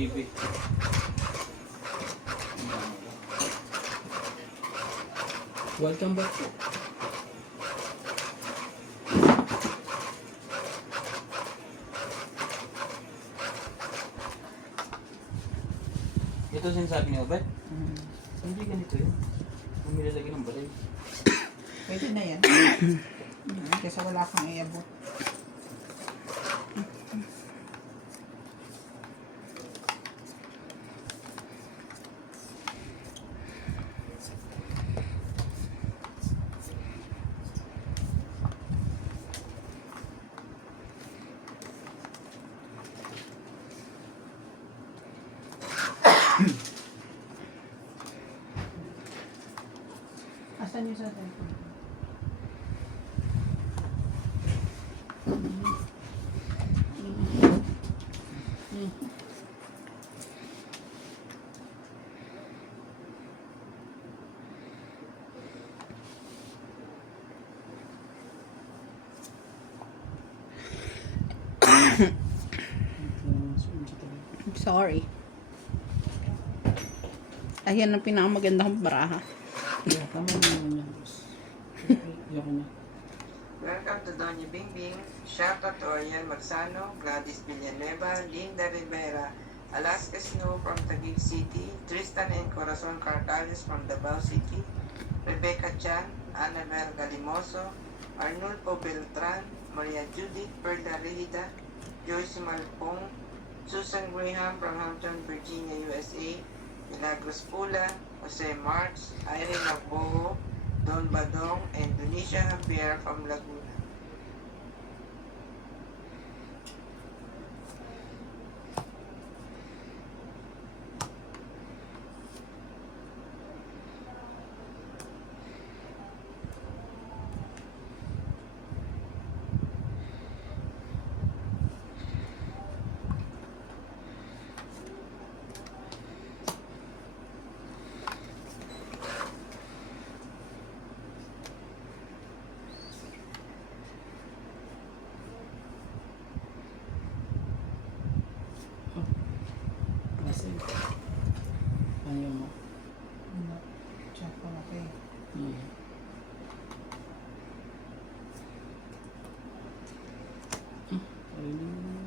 TV. Welcome back po. Ito sinasabi niyo ba? Hindi ganito yun. Bumili lagi ng balay. Pwede na yan. Kasi wala kang iabot. Asan yung sa telephone? Sorry. Ayan ang pinakamaganda kong baraha. Yeah, tama naman yan. Ayoko na. Welcome to Doña Bingbing, Shoutout to Oriel Magsano, Gladys Villanueva, Linda Rivera, Alaska Snow from Taguig City, Tristan and Corazon Carcales from Davao City, Rebecca Chan, Annabel Galimoso, Arnulfo Beltran, Maria Judith Perla Rehida, Joyce Malpong, Susan Graham from Hampton, Virginia, USA, Milagros Pula, Jose March, Irene Agboho, Don Badong, and Donisha Javier from Laguna. Kasi, ayaw mo. Check ko na kayo. Dito na.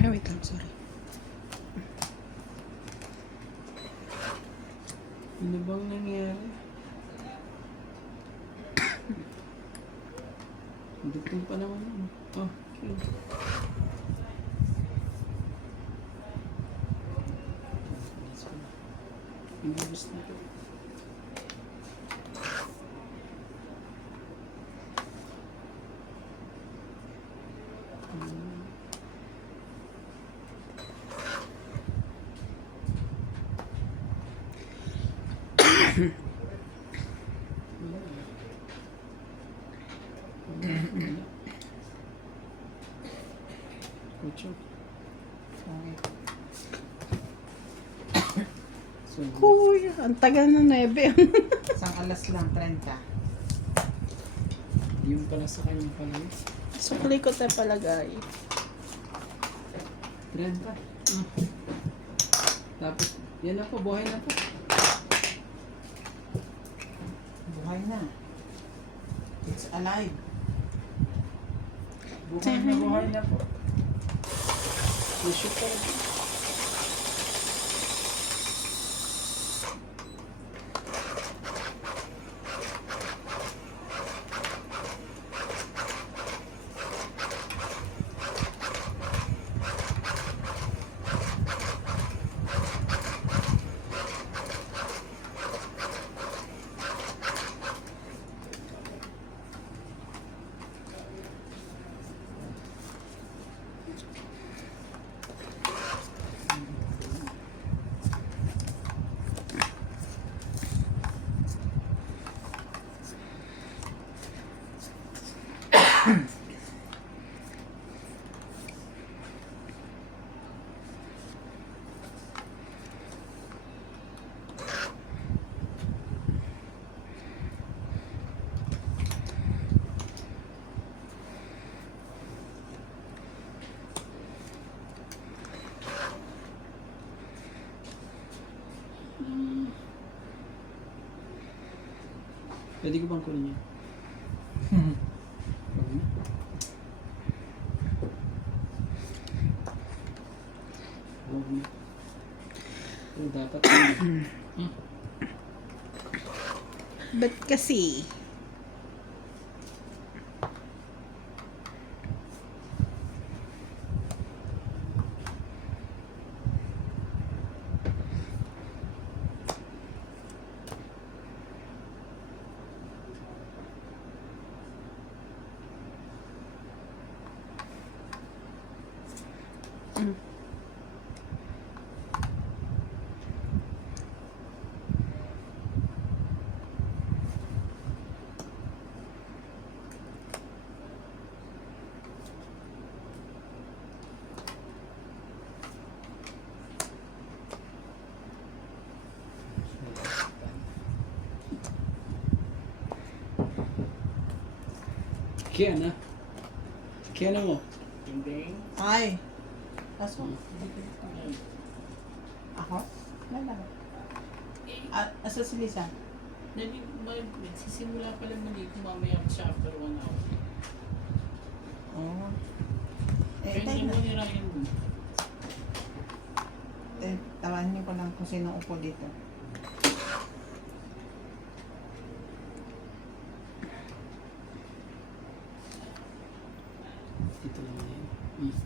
Ay, wait lang, sorry. Ano bang nangyari? Dugtong pa naman yun. Oh, okay. Inubos na ito. Kucho. Okay. So, Kuya, ang tagal na 9. Isang alas lang, 30. yung pala sa kanya pala yun. Sukli ko tayo palagay. 30. Tapos, yan na po, buhay na po. Buhay na. It's alive. Buhay na po. Issue pa rin. Pwede ko bang kunin yan? Huwag na. Pero dapat Ba't kasi? Kaya na. Kaya na mo. Bingbing. Ay. Kaso, ako? Wala. Asa si Lisa? Sisimula pa lang dito mamaya siya after 1 hour. Oo. Eh, Kaya tayo hindi na. mo nirayan mo. Tawanan niyo ko lang kung sino upo dito. Dito lang yan. Wait.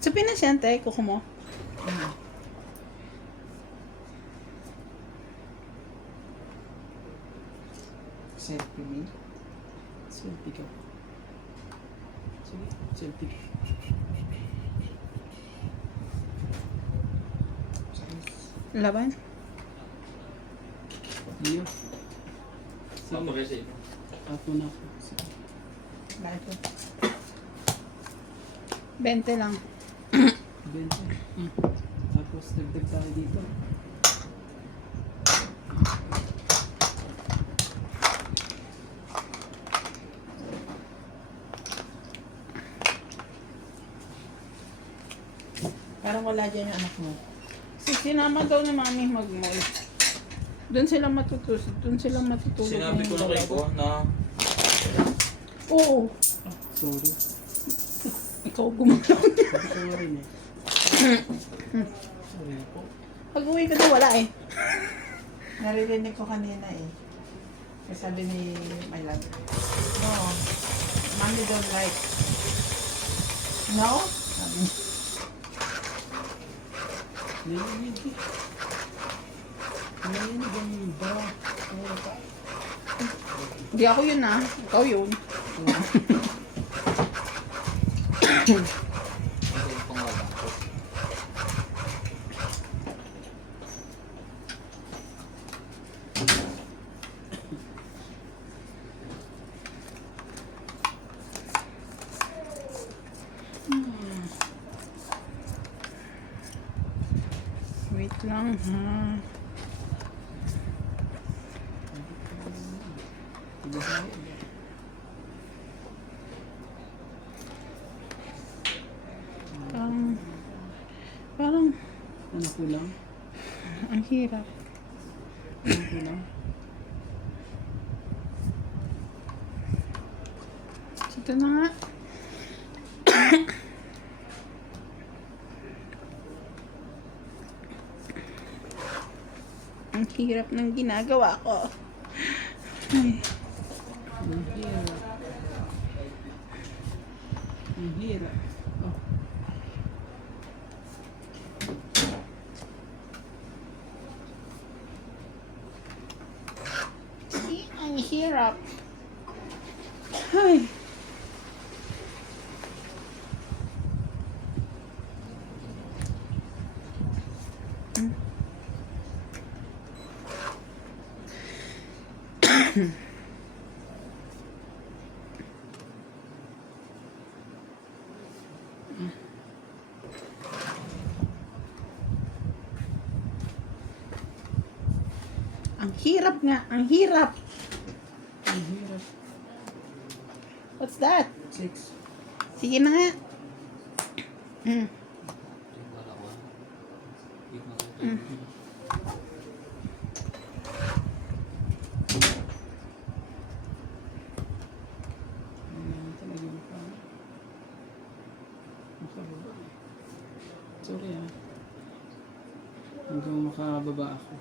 So, pinasyente, kuko mo? Selfie me? Selfie ka. Sige, selfie ka. Laban? Leo. Ako Sige, rin sa ito. ako na ako. Sige. Bakit po? 20 lang. 20. Tapos dagdag tayo dito. Parang wala dyan yung anak mo. Kasi sinama daw ni mami mag-mall. Doon sila matutulog. Sinabi ko na kay ko na Oo. Sorry. Ikaw gumalaw. Sorry na. Sorry po. Pag-uwi ko na wala eh. Naririnig ko kanina eh. Kasi sabi ni my love, no, mommy don't like. No? Sabi niya. Narinig eh. Narinig ang ba? Hindi ako yun ah. Ikaw yun. kasi yung pangalan ko. Wait lang ha. Parang Ano kulang? ang hirap. Ano kulang? Ito na nga. Ang hirap ng ginagawa ko. Ay, Ang hirap. Ang hirap. Oh. ang hirap. Ay. Ang hirap nga, ang hirap. Ang hirap. What's that? 6. Sige na nga. Ayan talaga yung parang makababa eh. Sorry ah. Hanggang makababa ako.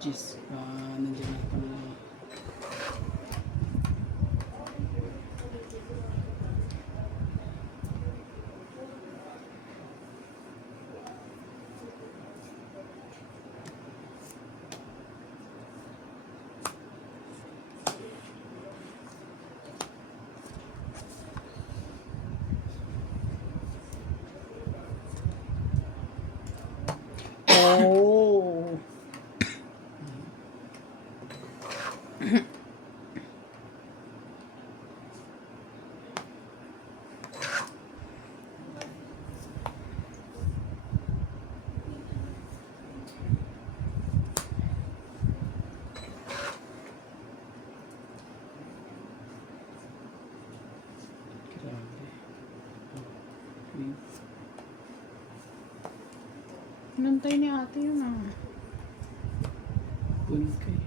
Jeez, nandiyan na pala. Oh. Grabe. Okay. Nantay ni ate yun ah. Punit ka eh.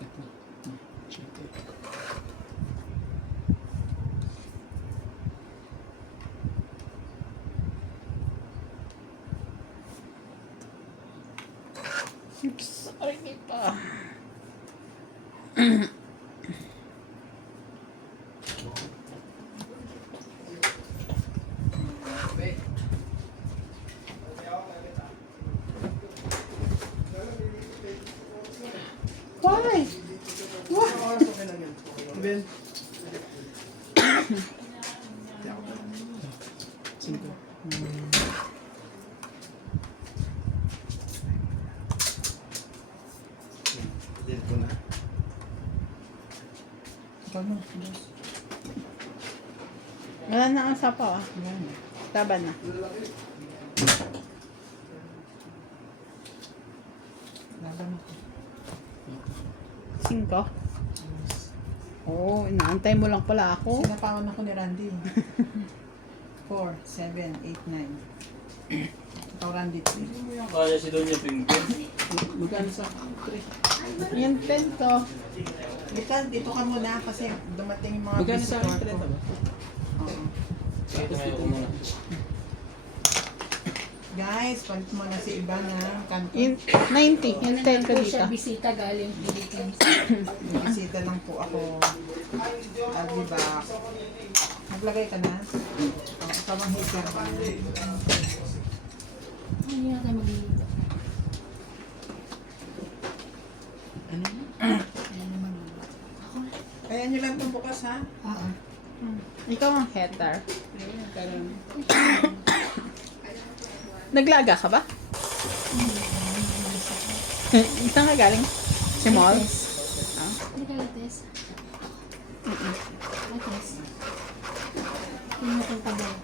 Ito. Check it. Sorry pa. Why? What? Ben. 5. Dito na. Tama, boss. Wala na ang sapaw ah. Yan. Taban na. Laban ako. 5. Oh, inaantay mo lang pala ako. Sinapawan ako ni Randy. 4, 7, 8, 9. Ikaw Randy 3. Hindi mo yung kaya si Doña Pimpin. Magkano sa 3? Yan 10 to. Dito ka muna kasi dumating yung mga Magkano sa akin visitor 30 ko. ba? Oo. Ito ngayon ko muna. Guys, palit mo na si Iba na kanto. Yung 90. Yung 10 ka po dito. siya bisita galing Philippines. Bisita lang po ako. Diba? Naglagay ka na? Oh, ikaw ang hiker ba? Hindi na tayo magluluto. Ano? Ayan na magluluto. Ako na. Kaya nyo lang itong bukas ha? Oo. Ikaw ang header. Ayun, parang Naglaga ka ba? Saan ka galing? Si Mall? Ah. Hindi ka lates. Lates. Hindi na itong tagal.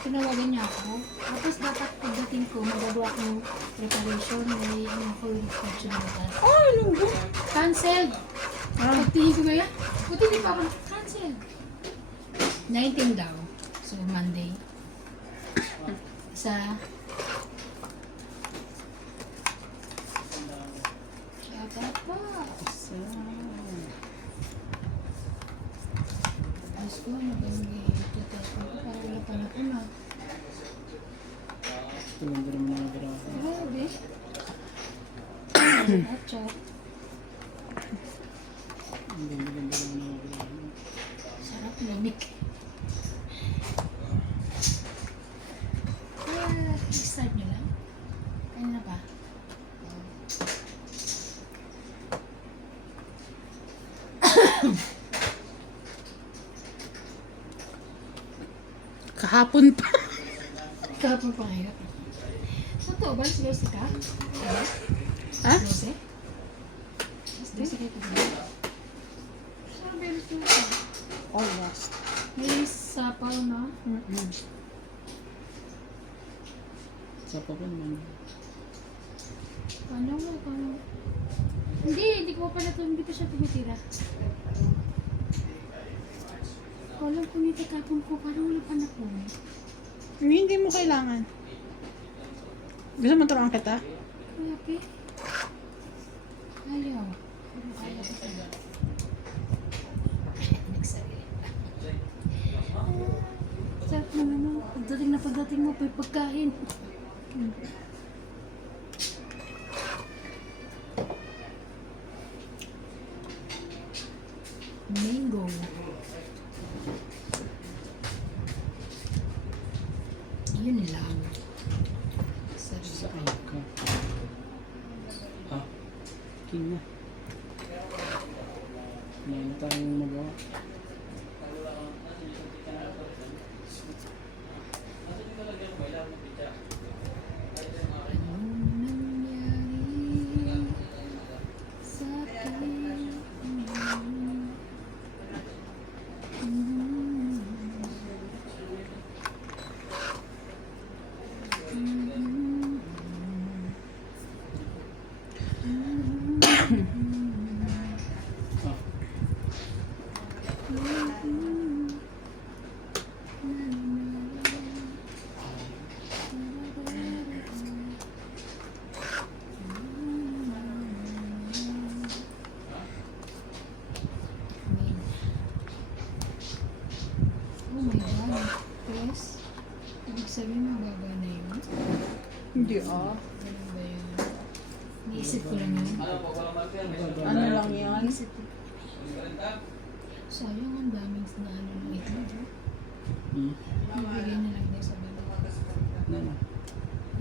Tinawagan niya ako. Tapos dapat pagdating ko, magagawa ko ng preparation. May ano ako yung inspection na tayo. Oh, lunggo. Cancelled! Pagtingin ko kaya, buti di pa ako cancelled. 19 daw. So, Monday. Isa. Shout out po. isa. Ayos ko, nag-i-test ko para wala pa na ko na. Ito lang din naman ang grabe. Grabe. Acho. Ang ganda-ganda naman ang grabe. Sarap lamig. Start nyo lang? Kaya na ba? Kahapon pa. Kahapon pa ngayon. Totoo ba? Seryoso ka? Ha? Seryoso? Seryoso kayo pa ba? Sabi ito. Almost. May sapaw na. Sa pa pa naman. Paano mo? Paano? Hindi ko pa hindi pa siya tumitira. Walang punita kapon ko, parang wala pa na po. Hindi mo kailangan. Gusto mo turuan kita? Kaya, pe? Ayaw. Pero kaya ko siya. Nagsarili pa. Sarap naman, no? Pagdating mo, may pagkain. Mango. Yun lang. Sarap. Saan ka? Ah, king na. Ngayon tayong magawa. Anong nangyari sa akin? Ah, Oh my God. Yes. Ibig sabihin mababa na yun? Hindi ah. Ano ba yun? Naisip ko lang yun. Ano lang yan? Naisip ko. Sayang ang daming na ano ng ito. Bibigay na lang daw sa baba. ano?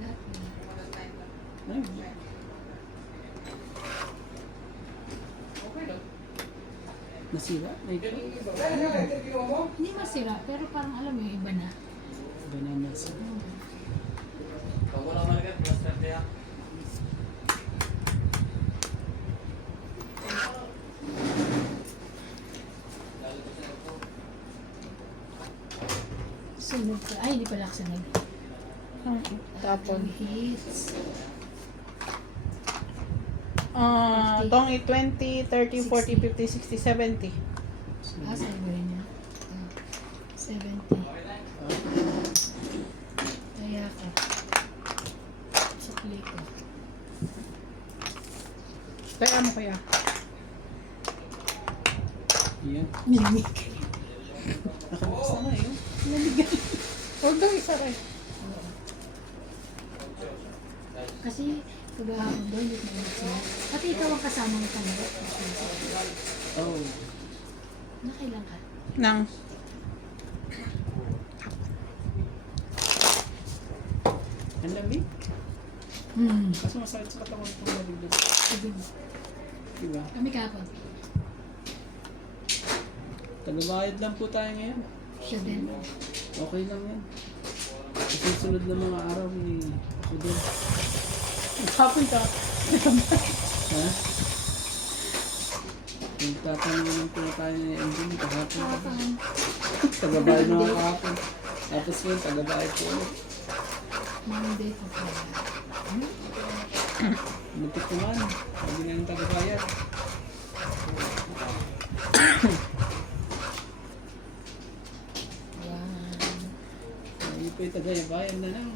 Lahat na. Ay, nasira? Ay, Hindi masira, pero parang alam mo yung iba na. banana sa. Pag wala market, basta kaya. Sunod ka. Ay, hindi pala ako sunod. Tapon. Hits. Tong 20, 30, 40, 50, 60, 70. Ah, sabi rin niya. 70. Kaya ka. Sukli ko. Kaya mo kaya? Yan. Nilamig. Nakabukas na nga yun. Huwag daw isa rin. Kasi, kagahapon doon, hindi ko sila. Pati ikaw ang kasama ng kanila. Oh. Nakailan ka? Nang. Ang lamig. Kaso masakit sa katawan itong lamig doon. Sabi mo. Diba? Kami kahapon. Tagabayad lang po tayo ngayon. Siya din. Okay lang yan. Sa susunod na mga araw, ako din. Hapon ka. Ha? Nagtatanong po tayo ng engine kahapon. Kahapon. Tagabayad na ako kahapon. Tapos yun, tagabayad po ulit. Monday pa pala. Butik naman. Sabi na yung tagabayad. Wow. Ayun po yung tagabayad na lang.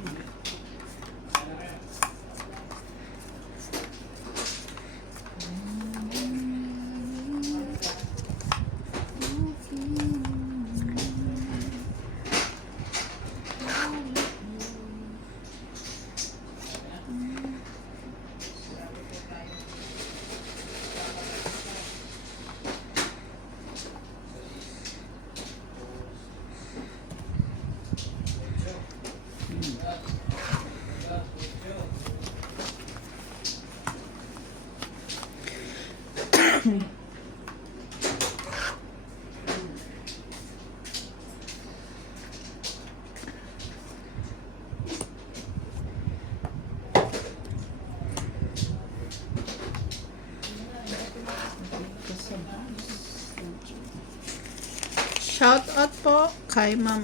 Shout out po kay Ma'am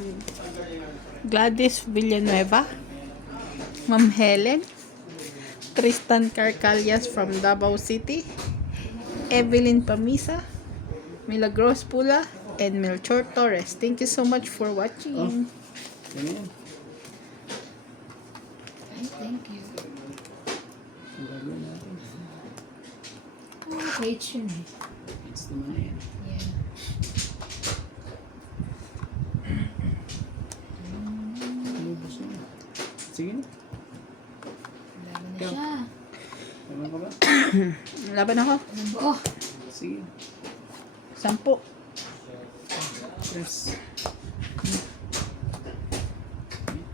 Gladys Villanueva, Ma'am Helen, Tristan Carcalias from Davao City, Evelyn Pamisa, Milagros Pula, and Melchor Torres. Thank you so much for watching. Yan yan. Ay, thank you. Ang gagawin natin. Wait yun eh. It's naman na yan. Yeah. Lubos na. Sige na. Laban na siya. Tama ka ba? Laban ako. Ang buo. Sige. 10. Press.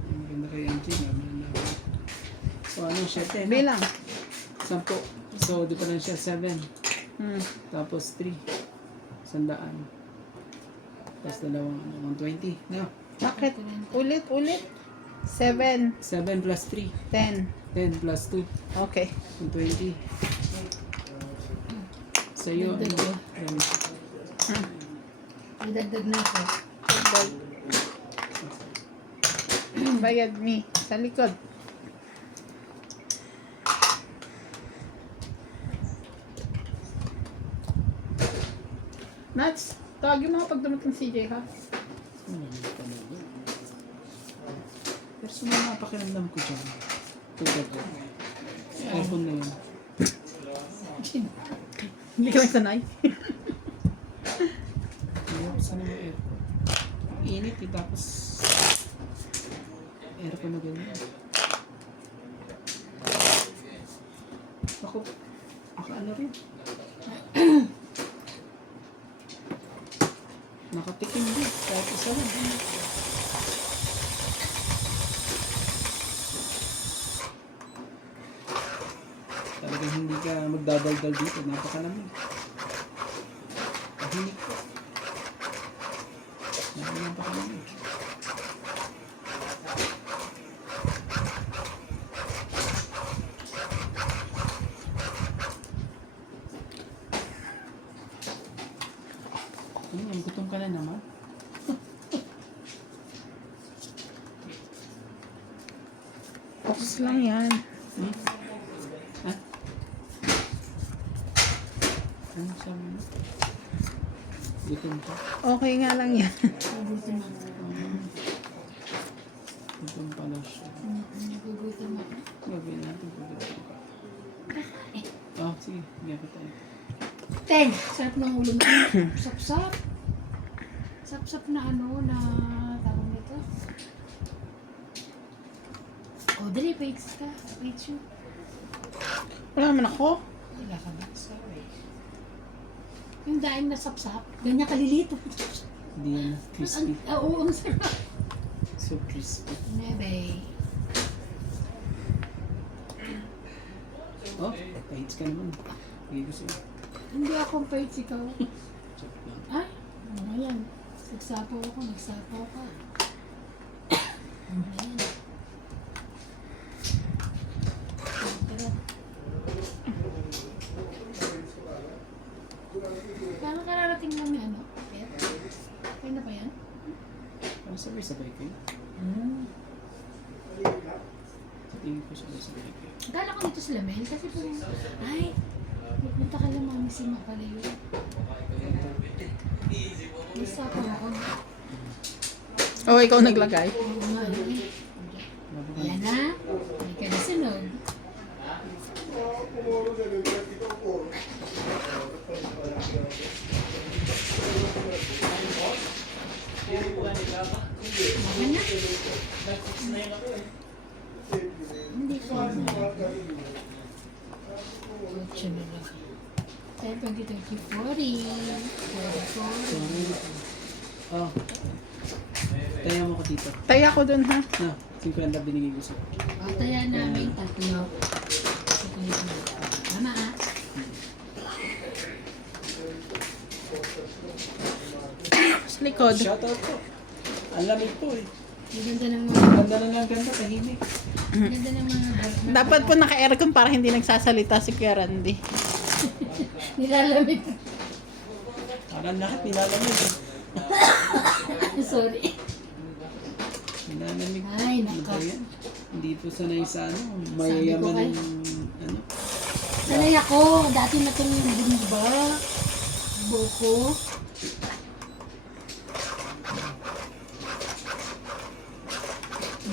Ang maganda kay Angie. So ano, 7. Bilang. 10. So, di pa lang siya 7. Tapos 3. 100. Tapos dalawang 120. No? Bakit? Ulit. 7, 7 plus 3. 10. 10 plus 2. Okay. 120. Sa'yo, ano? Ayan. Idagdag na ako. Bayad me. Sa likod. Nats, tawagin mo pag dumating si CJ ha. Personal na pakiramdam ko dyan. Tugad ko. iPhone na yun. Hindi ka lang sanay. Saan yung aircon? Init eh, tapos aircon na ganyan. Ako ano rin. Nakatikim din, kahit isa lang. Talagang hindi ka magdadaldal dito, napakalamig. Tahimik ko. Napakalamig. Gutom ka na naman. Focus lang yan. Ha? Ano sabi mo? Gutom ka? Okay nga lang yan. Nagugutom ako. Gutom pala siya. Nagugutom ako. Gagawin natin kung gutom ka. Oh, sige. Gagawin tayo. 10. Sarap ng ulo mo. Sap-sap. Sap-sap na ano, na tawag nito. Oh, dali, pates ka. Pates yun. Wala naman ako. Wala ka ba? Sorry. Yung daing na sap-sap, ganyan kalilito. Hindi yan. Crispy. Oo, ang sarap. So crispy. Nebe. Oh, kahits ka naman. Hindi ko sa'yo. Hindi ako pates ikaw. Check lang. Ay, ano yan? Nagsapaw ako, nagsapaw ka. Ayan. Tara. Paano kararating mo may ano? Pet? Kaya na ba yan? Ano sabay-sabay kayo? Sa tingin ko sabay-sabay kayo. Akala ko dito sa Lamel kasi po, ay, pupunta ka lang mami si pala yun. Nagsapaw ako. Oh, ikaw naglagay. Oo nga, eh. Ayan na. Hindi ka nasunog. Ayan na. Hindi ko na. Kutsa na lang. 10, 20, 30, 40. 44. Oh. Kaya mo ko dito. Taya ko dun ha. Na, 50 binigay ko sa'yo. O, taya namin tatlo. Tama ah. Sa likod. Shoutout po. Ang lamig po eh. Ang ganda ng mga... Ganda na lang ganda, tahimik. Ang ganda ng mga... Dapat po naka-aircon para hindi nagsasalita si Kuya Randy. Nilalamig. Parang lahat nilalamig. Sorry. Nilalamig. Ay, Ano nako. ba yan? Hindi po sanay sa ano. Sabi ko Mayayaman kayo. ng ano. Sanay ako. Dati na itong bumba. Buko.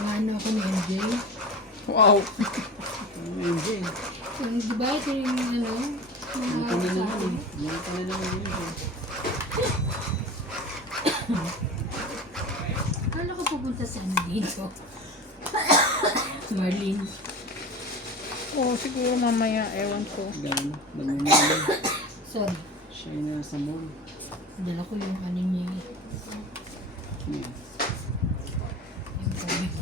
Ano ako ni MJ. Wow. Ano yun, Jay? Yung, di ba ito yung ano? Ano ka na Mga naman eh. Ano ka na naman yun, Jay? Kala ko pupunta sa ano dito. Marlene. Oo, siguro mamaya, ewan ko. Gano'n. Nagmumuli. Sorry. Siya yung nasa mall. Dala ko yung ano niya. Yan. Yung tubig.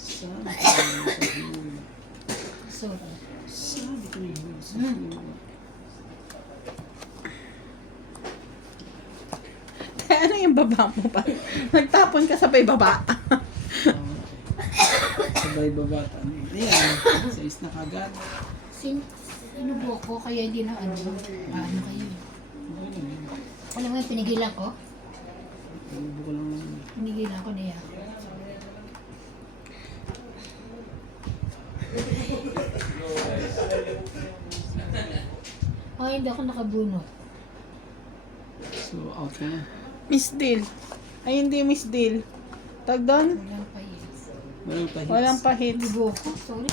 Sabi ko na sa hula. Sorry. Sabi ko na sa hula. Ano yung baba mo pa? Nagtapon ka sabay baba. Sabay babata. Ayan. Sa is na kagad. Sinubo ko kaya hindi na ano. Ano kayo. Okay lang yun. Alam mo yung pinigilan ko? Inubo ko lang naman. Pinigilan ko niya. Ay, hindi ako nakabunot. So, out ka na. Miss Deal. Ay, hindi Miss Deal. Tag doon? Walang payas. Walang pahits. Walang pahit. Libo ko, sorry.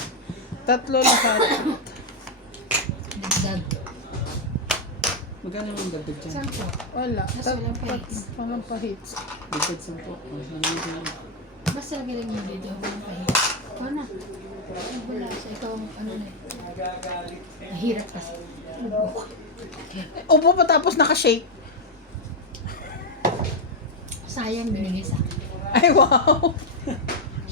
3 lahat. Dagdag. Magkano yung dagdag dyan? Saan po? Wala. Mas walang pahit. Walang pahit. Dagdag 10 po. Ano naman yun? Basta galing mo dito, walang pahit. Wala. Wala. So, ikaw, ano na eh. Nahirap kasi. Libo ko. Upo pa tapos nakashake. Sayang binigay sa akin. Ay, wow.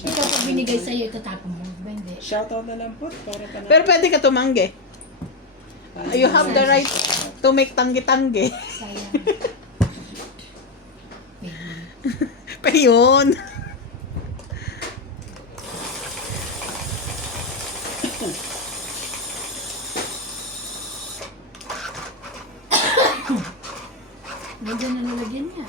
Ikaw pag binigay sa'yo, itatapon mo. Ba hindi? Shoutout na lang po. Para pa na. Pero pwede ka tumanggi. You have the right to make tanggi-tanggi. Sayang. Pa yun. Nandiyan na nalagyan niya.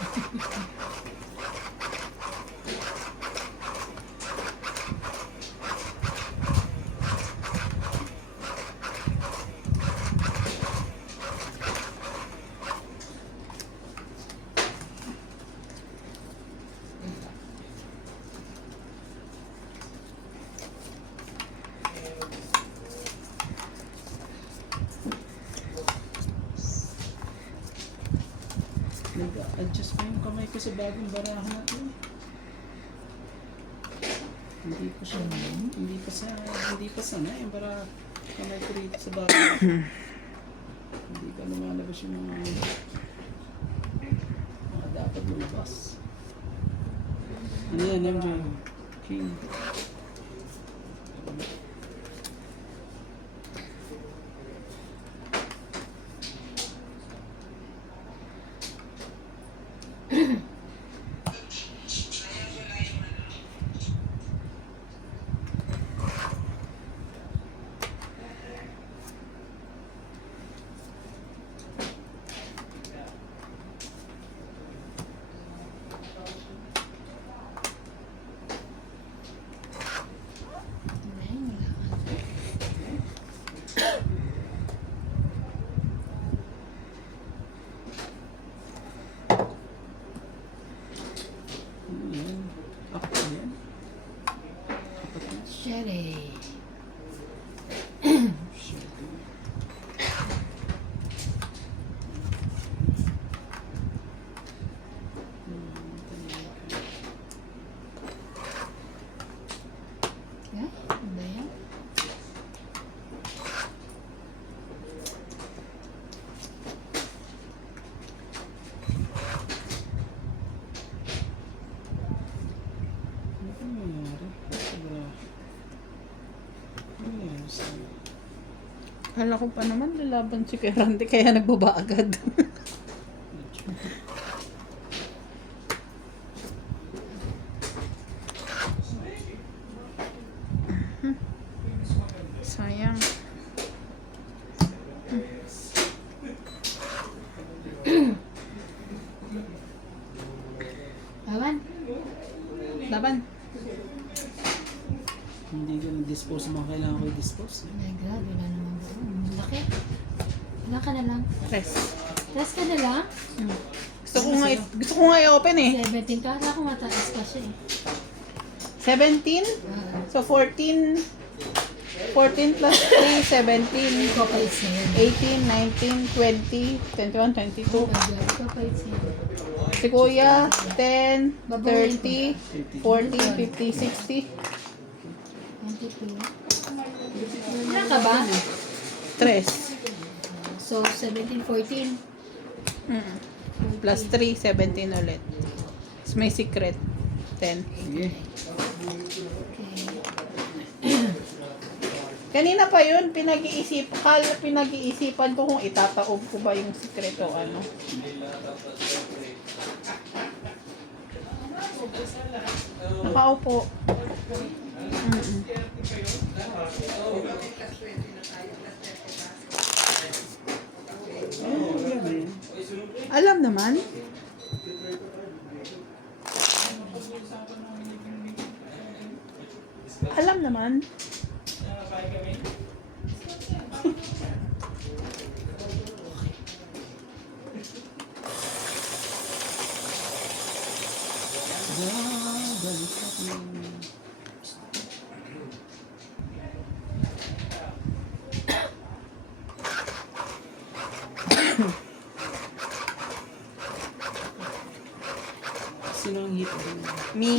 Nag-adjust pa yung kamay ko sa bagong barahan natin. Hindi pa siya, hindi pa sanay yung kamay ko rito sa bagong. Hindi pa lumalabas yung mga dapat lumabas. Ano yan, MJ? King. Ay, wala ka. Ano yan? Apat na yan? Apat na? Sherry. Shit. Ay, ano ba yan? Ano ba nangyari? Sobra. Ano nangyari sa'yo? Kala ko pa naman lalaban si Kuya Randy kaya nagbaba agad. Sayang. naman kailangan ko i-dispose. Oh my God, wala naman ba? Laki. Ilan ka na lang? Tres. Rest ka na lang? Gusto ko nga i-open eh. 17 ka? Ako mataas pa siya eh. 17? So 14 plus 3, 17. Ikaw pa isa yan. 18, 19, 20, 21, 22. Oh my God, ikaw pa isa yan. Si Kuya, 10, 30, 40, 50, 60. 22. Ilan ka ba? Tres. So, 17, 14. Plus 3, 17 ulit. Tapos may secret. 10. Sige. Kanina pa yun, pinag-iisipan ko kung itataob ko ba yung secret o ano. Nakaupo. Alam naman. Alam naman. Sino ang hit? Me.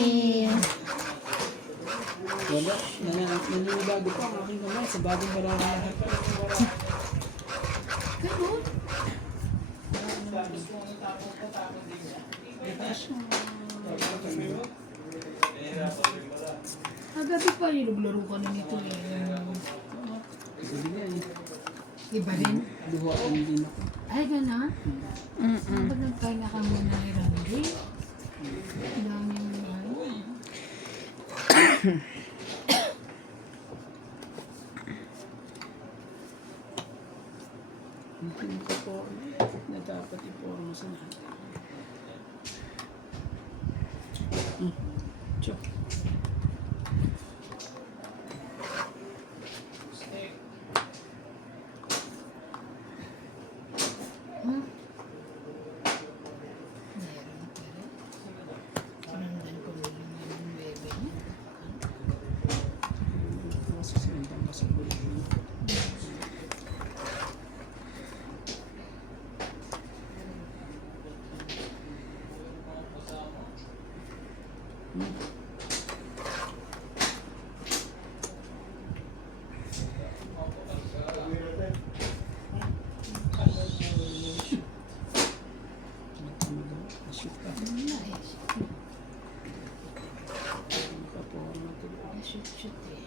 Wala. Naninibago pa ang aking kamay sa bagong parang lahat. Ganun? Gabi pa, niluglaro ka na nito eh. Sabi niya eh. Iba rin? Luhuan din ako. Ay, gano'n? Ba't nagpahinga ka muna ni Randy? Ang dami mo ano. Hindi ko po na dapat iporma sa natin. Chok. Hmm? Meron pala. Sinundan ko na lang yung bebe niya. Masusundan ka sa buhay. Shoot ka. Nice. Nakaporma tuloy. Shoot eh.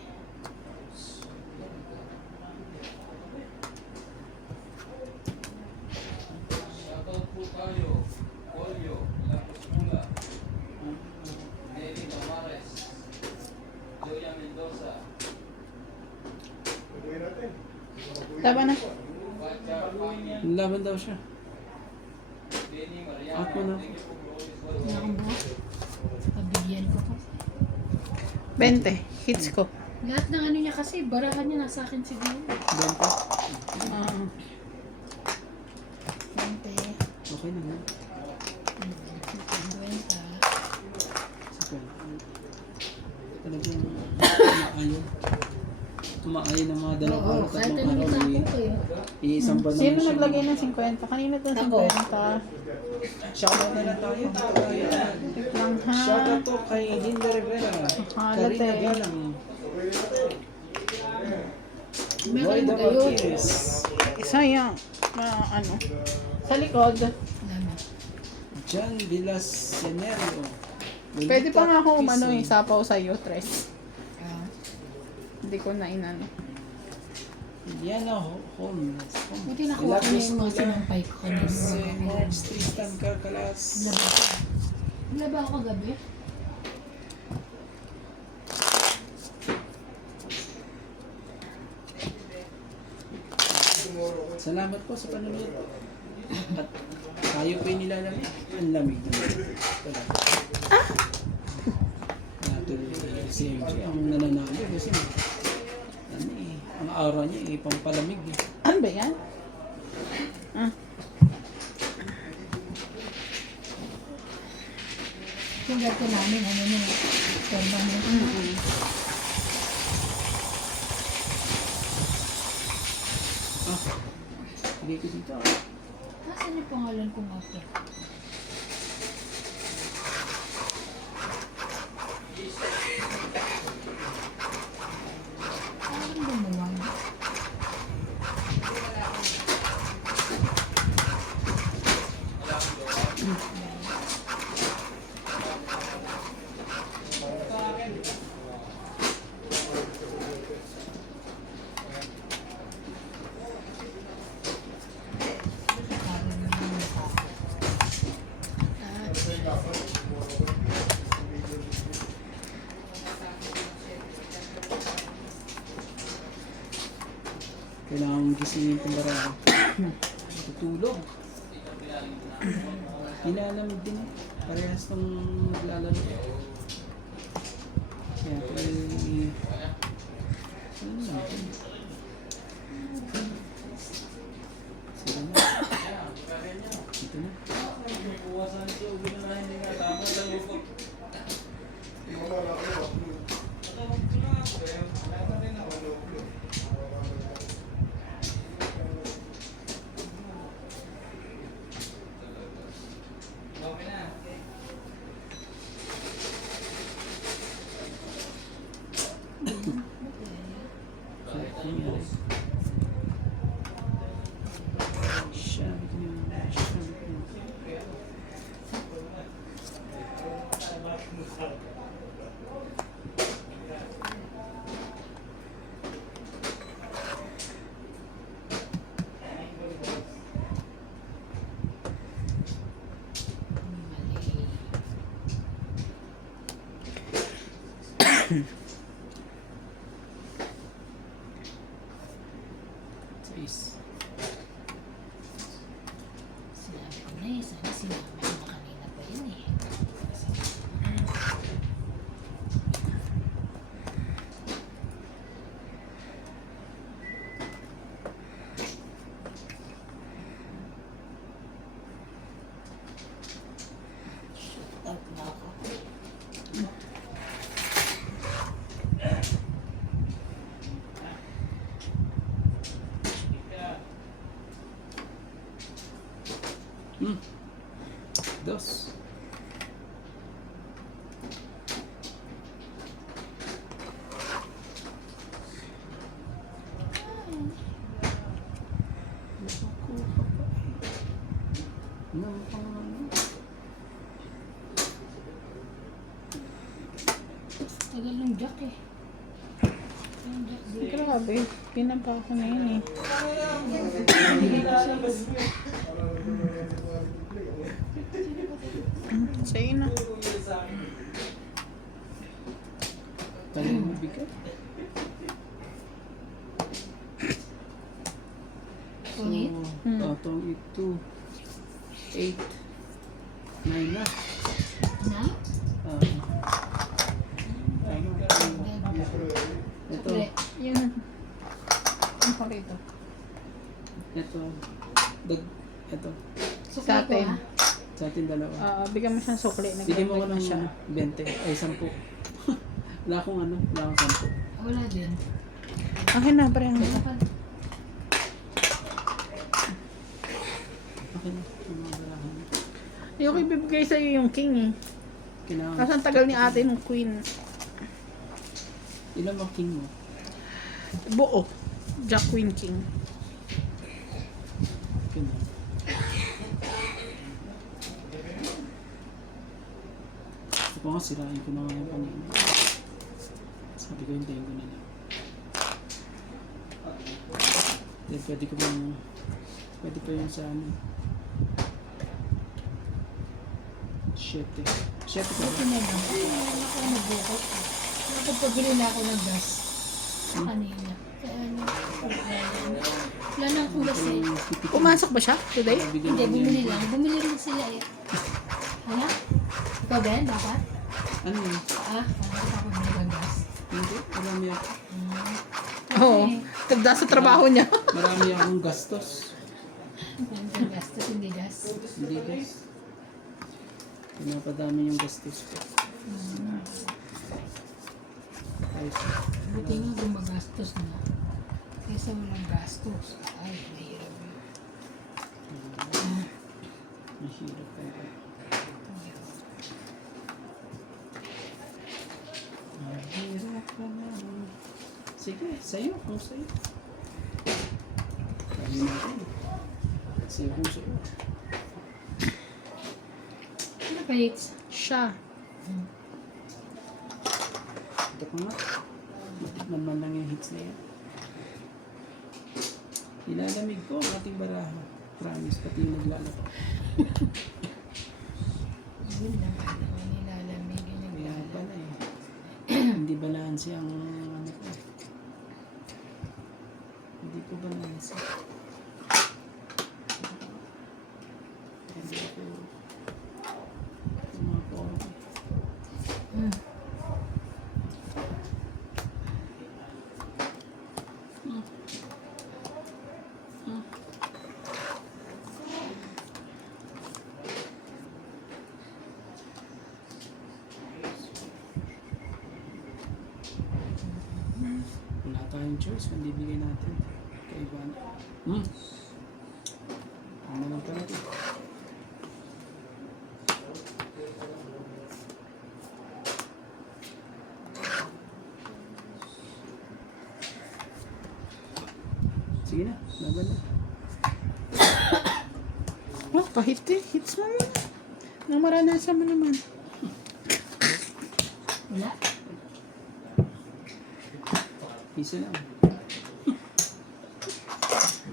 Shoutout po tayo. Polio, Lapos Mula, Nelly Tamares, Joya Mendoza, Laban na. Bacha Pangin, Laban daw siya. Benny Mariana. Ako na. Thank you po, Lois Wala akong buhok. Pabigyan ko kasi. 20. Hits ko. Lahat ng ano niya kasi, barahan niya nasa akin siguro. Benta. Ah. 20. Okay na nga. 50. Sa talagang kumaayon. Kumaayon ng mga dalawang Oo, araw, kahit tatlong anong araw. itapon ko yun. Iisang ba Sino naglagay ng 50? Kanina to Ako. 50. Shoutout na lang tayo. Wait lang ha. Shoutout to kay Linda Rivera. Halat Karina eh. Galang. Meron Lloyd kayo. Marquez. Isa yung ano. Sa likod. Salamat. John Villas Senerio. Pwede pa nga ako umano Pisi. sapaw sa'yo, Tres. Ah, Hindi ko na inano. Diana Holmes. buti nakuha ko na yung mga sinampay ko kanina. Morgs Tristan Carcalas. Laba ko. Laba ako gabi. Salamat po sa panonood. At tayo po yung nilalamig. Ang lamig naman. Natuloy si MJ ang nananalo kasi aura niya, pampalamig eh. Ano ba yan? Ah. Yung gato namin, ano na, torba mo. Hindi ko dito. Nasaan yung pangalan ko nga ito? Parang gumawa. Kailangan mong gisingin itong barako. Tutulog. Pinalamig din eh. Parehas ng naglalaro. Kaya ito ay... Ano lang ito? Sira na. Ito na. Please. Sinabi ko na eh, sana sinabi ko na kanina pa yun eh. Shut up na ako. Dos. Tagal ng jack eh. Yung jack dito. Grabe, pinampa ko na yun eh. Sa'yo na. Tagal mo bigat. Pungit? Itong ito. 8. 9 na. Na? Tama. Ito. Sukle. Yun. Ano pa rito? Ito. Ito. Sukle Sa ko atin. ha? Sa ating dalawa. Bigyan mo siyang sukli. Bigyan mo ko Nag-vlog na ng siya. 20. Ay, 10. Wala akong ano. Wala akong 10. Wala din. Akin na, pre. Dapat Okay na. Yung mga barahan. Yung ibibigay sa'yo yung king eh. Kailangan. Kasi ang tagal ni ate ng queen. Ilan ang king mo? Buo. Jack, queen, king. Okay na. Ito pa nga, sirain ko na nga yung kanina. Sabi ko, hintayin ko na lang. Then pwede ko bang... Pwede pa yun sa ano. 7. 7 ko buti ba? na lang. Kasi meron ako nabukot. Nakapagpabili na ako ng gas. Kanina. Kaya ano, wala na akong gas eh. Pumasok ba siya today? Hindi, bumili lang. Bumili rin sila eh. Hala? Ikaw Ben, dapat? Ano yun? Parang ako bumili ng gas. Hindi? Marami ako. Oo. Okay. sa trabaho niya. Marami akong gastos. Ang gastos, hindi gas. Hindi guys. Pinapadami yung gastos ko. Ayos. Buti nga gumagastos na. Kaysa walang gastos. Ay, mahirap yun. Mahirap tayo. Mahirap ka naman. Sige, sa'yo. Kung sa'yo. Sabi natin. Sa'yo kung sa'yo. Ano pa, Hits? Siya. Ito ko nga. Matikman man lang yung hits na yan. Nilalamig ko ang ating baraha. Promise, pati yung naglalaro. Yun lang. Ano, nilalamig. Kaya pala eh. Hindi balanse ang ano ko. Hindi ko balanse. Hindi ko mga poro. Wala tayong choice kung bibigay natin kay Ivan. Ano naman pala ito? Sige na, laban na. Oh, kahit hits mo yun. Nang maranasan mo naman. Wala. Isa lang.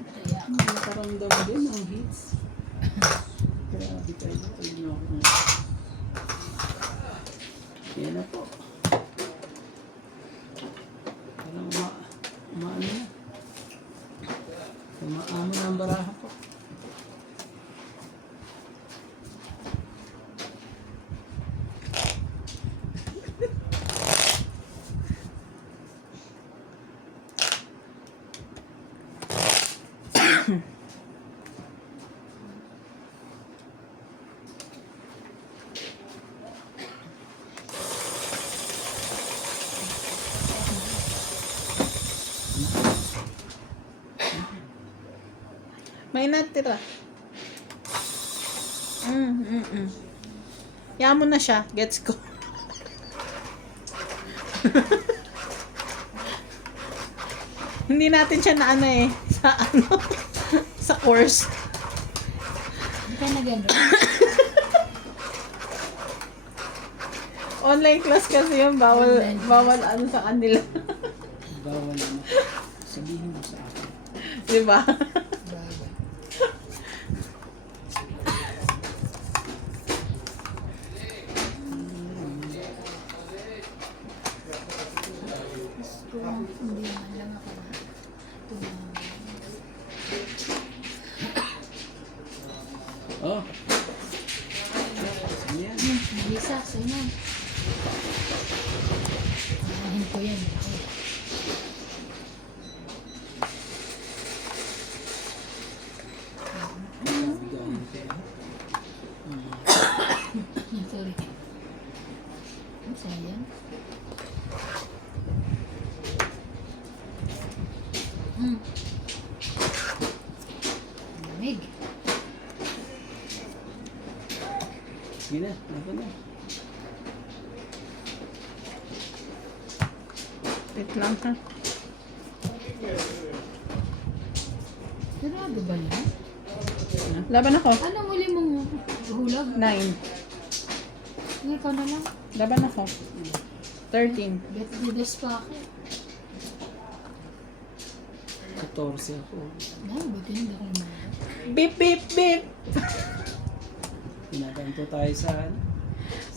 Kaya, Nakaramdam din ang hits. Grabe tayo. Ayun ako. Yan na po. Parang maano na. Maamo na ang baraha po. May natira. Yaman mo na siya. Gets ko. Hindi natin siya na ano eh. Sa ano. Sa course. hindi ka nag-enroll. Online class kasi yun. Bawal ano sa kanila. Bawal na. Sabihin mo sa akin. Diba? Bawal. Gusto ko, hindi man lang ako na tumama. Oh. Ano yan? Lisa, sa'yo. Anahin ko yan. Ako. Bigayan ko yan. Sorry. Sa'yo yan. Lamig. Sige na, laban na. Wait lang ha. Sarado ba yan? Laban ako. Anong uli mong hulog? 9. Ikaw na lang. Laban ako. 13. Bet bidas pa ako. 14 ako. Ay, buti hindi ako naman. Beep, beep, beep. Pinaganto tayo sa ano?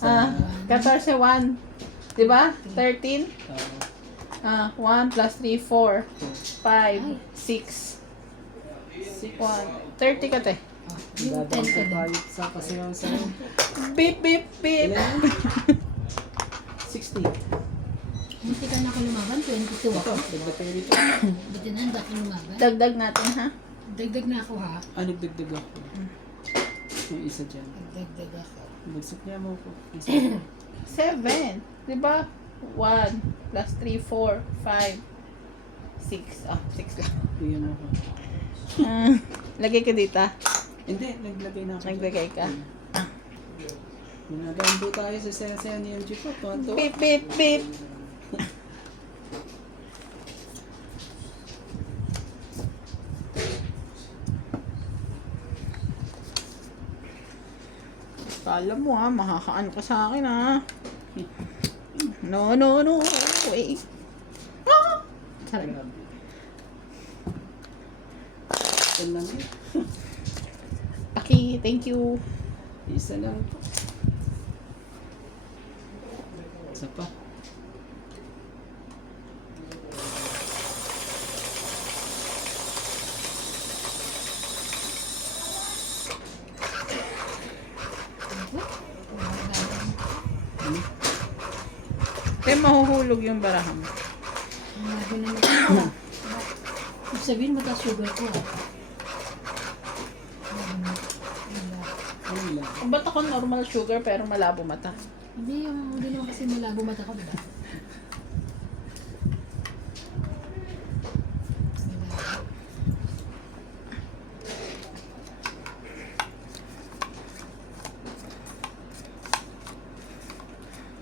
Ah, 14, 1. Diba? 13. 1 plus 3, 4. 5, 6. 1. 30 ka te. Yung 10 Dadang ka ko din. tayo sa kasayaw sa'yo. Beep, beep, beep. Ilan? 60. Hindi ka na ako lumaban, 22 Ito, ako. dagdag kayo dito. Buti na handa ako lumaban. Dagdag natin, ha? Dagdag na ako ha. Nagdagdag ako. Yung isa dyan. Dagdag ako. Bagsak niya mo ko. Isa. 7. Diba? 1 plus 3, 4, 5, 6. Ah, 6 lang. Bigyan mo ko. Lagay ka dito. Hindi, naglagay na ako. Naglagay ka. Minagambo tayo sa saya-saya ni MG po. Tonto. Beep, beep, beep. Kala mo ha, makakaan ka sa akin ha. No, no, no. Wait. Ah! Sarap. Grabe. Isa lang yun. Paki, thank you. Isa lang po. Isa pa. Kaya mahuhulog yung barahang. Lago na natin. Ibig sabihin mataas sugar ko ha. Ano lang? Ba't ako normal sugar pero malabo mata? Hindi naman kasi malabo mata ko, diba?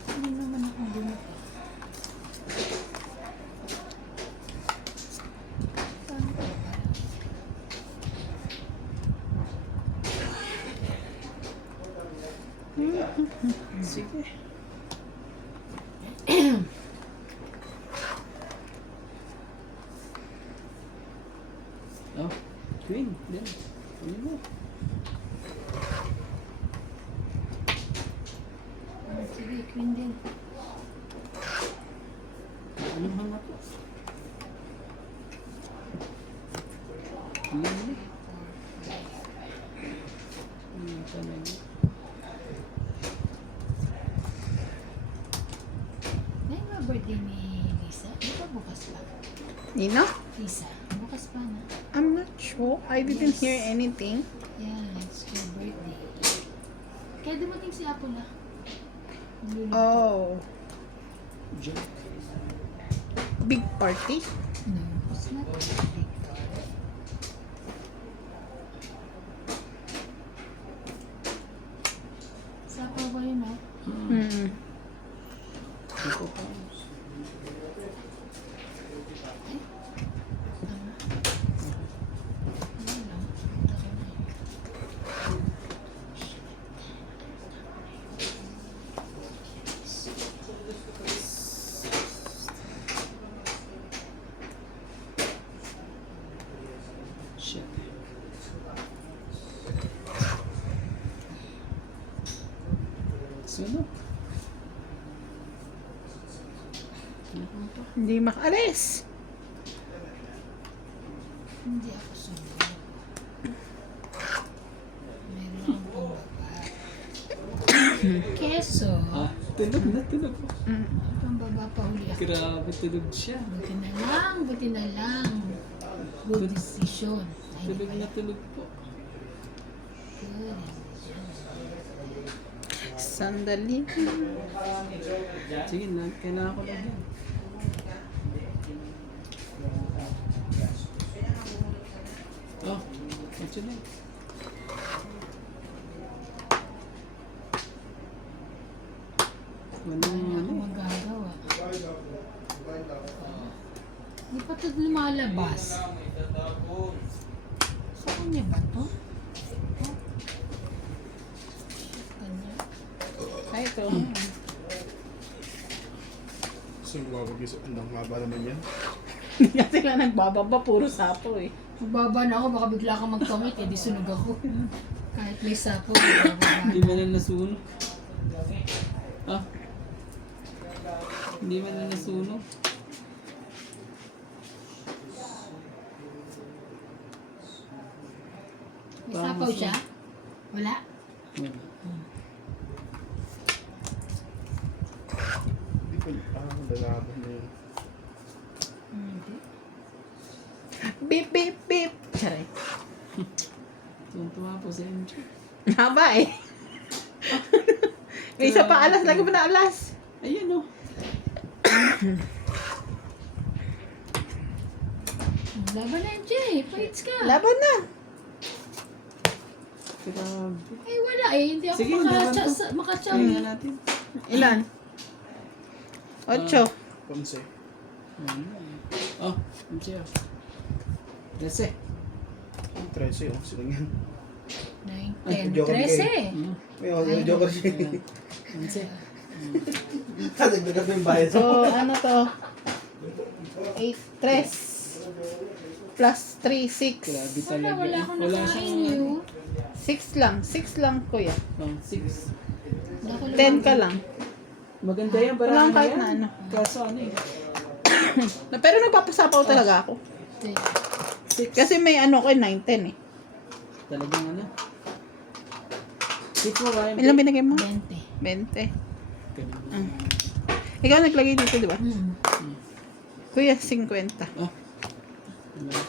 Hindi naman ako dumot. Saan ko ba? Sige. Oh, queen. Then, ano mo? Sige, queen din. Ano hanga po? Ano mo? Ano talaga? Ngayon nga birthday ni Lisa. Di ba bukas pa? Nino? Lisa, bukas pa na. I'm not sure. I didn't hear anything. Yeah, it's her birthday. Kaya dumating si Apple ah. Magluluto. Oh. Joke. Big party? No, it's not a birthday. Si Apple ba yun ah? Hmm. Ito pa. Ano lang? Taka na eh. Shit. Sunog. Hindi makaalis. Hindi ako sumunod. Meron akong pambaba. Keso, Ah, tunog na tunog. pambaba pa huli ako. Grabe, tunog siya. Buti na lang, buti na lang. Good decision. Ay, Tunog na tunog po. good decision. Sandali. Sige na, kailangan ko lang yan. Oh, actually. Walang Wala ano akong eh. magagawa. Di pa ito lumalabas. Sa kanya ba to? Kanya. Ay, ito. So, mawawag yung andang haba naman yan. Hindi nga sila nagbababa. Puro sapo eh. Magbaba na ako, baka bigla kang mag-commit, eh di sunog ako. Kahit may sapo, magbaba Hindi na. man na nasunog. Ah? Hindi man na nasunog. May sapaw siya? Wala? Wala. Hindi ko, lalaban na yun. Beep, beep, beep. Charay. Tuwa po sa MJ. Haba eh. May isa pa alas. Lagi mo na alas. Ayun, oh. Laban na MJ. Fights ka. Laban na. Grabe. Eh, wala eh. Hindi ako Sige, laban to. makachaw. Tingnan natin. Ilan? 8. Ponce. Oh, MJ, oh. 13. 13 oh. Sino yan? 9, 10, Joker 13. May mga joker siya. Ayan. 11. Dagdagan mo yung bayad. So, ano to? 8, 3. Plus 3, 6. Grabe Wala, talaga. wala akong Wala nakain siyang, yun. 6 lang. 6 lang, kuya. oh, 6. 10 ka lang. Maganda yan, Wala parang kahit yan. na ano. Kaso ano eh. Pero nagpapasapaw talaga ako. 6. Kasi may ano ko, 9, 10 eh. Talagang ano. 6 mo kaya. Ilan binigay mo? 20. 20. Ganun. Ikaw naglagay dito, di ba? Hmm. Kuya, 50. Oh. Ano ba?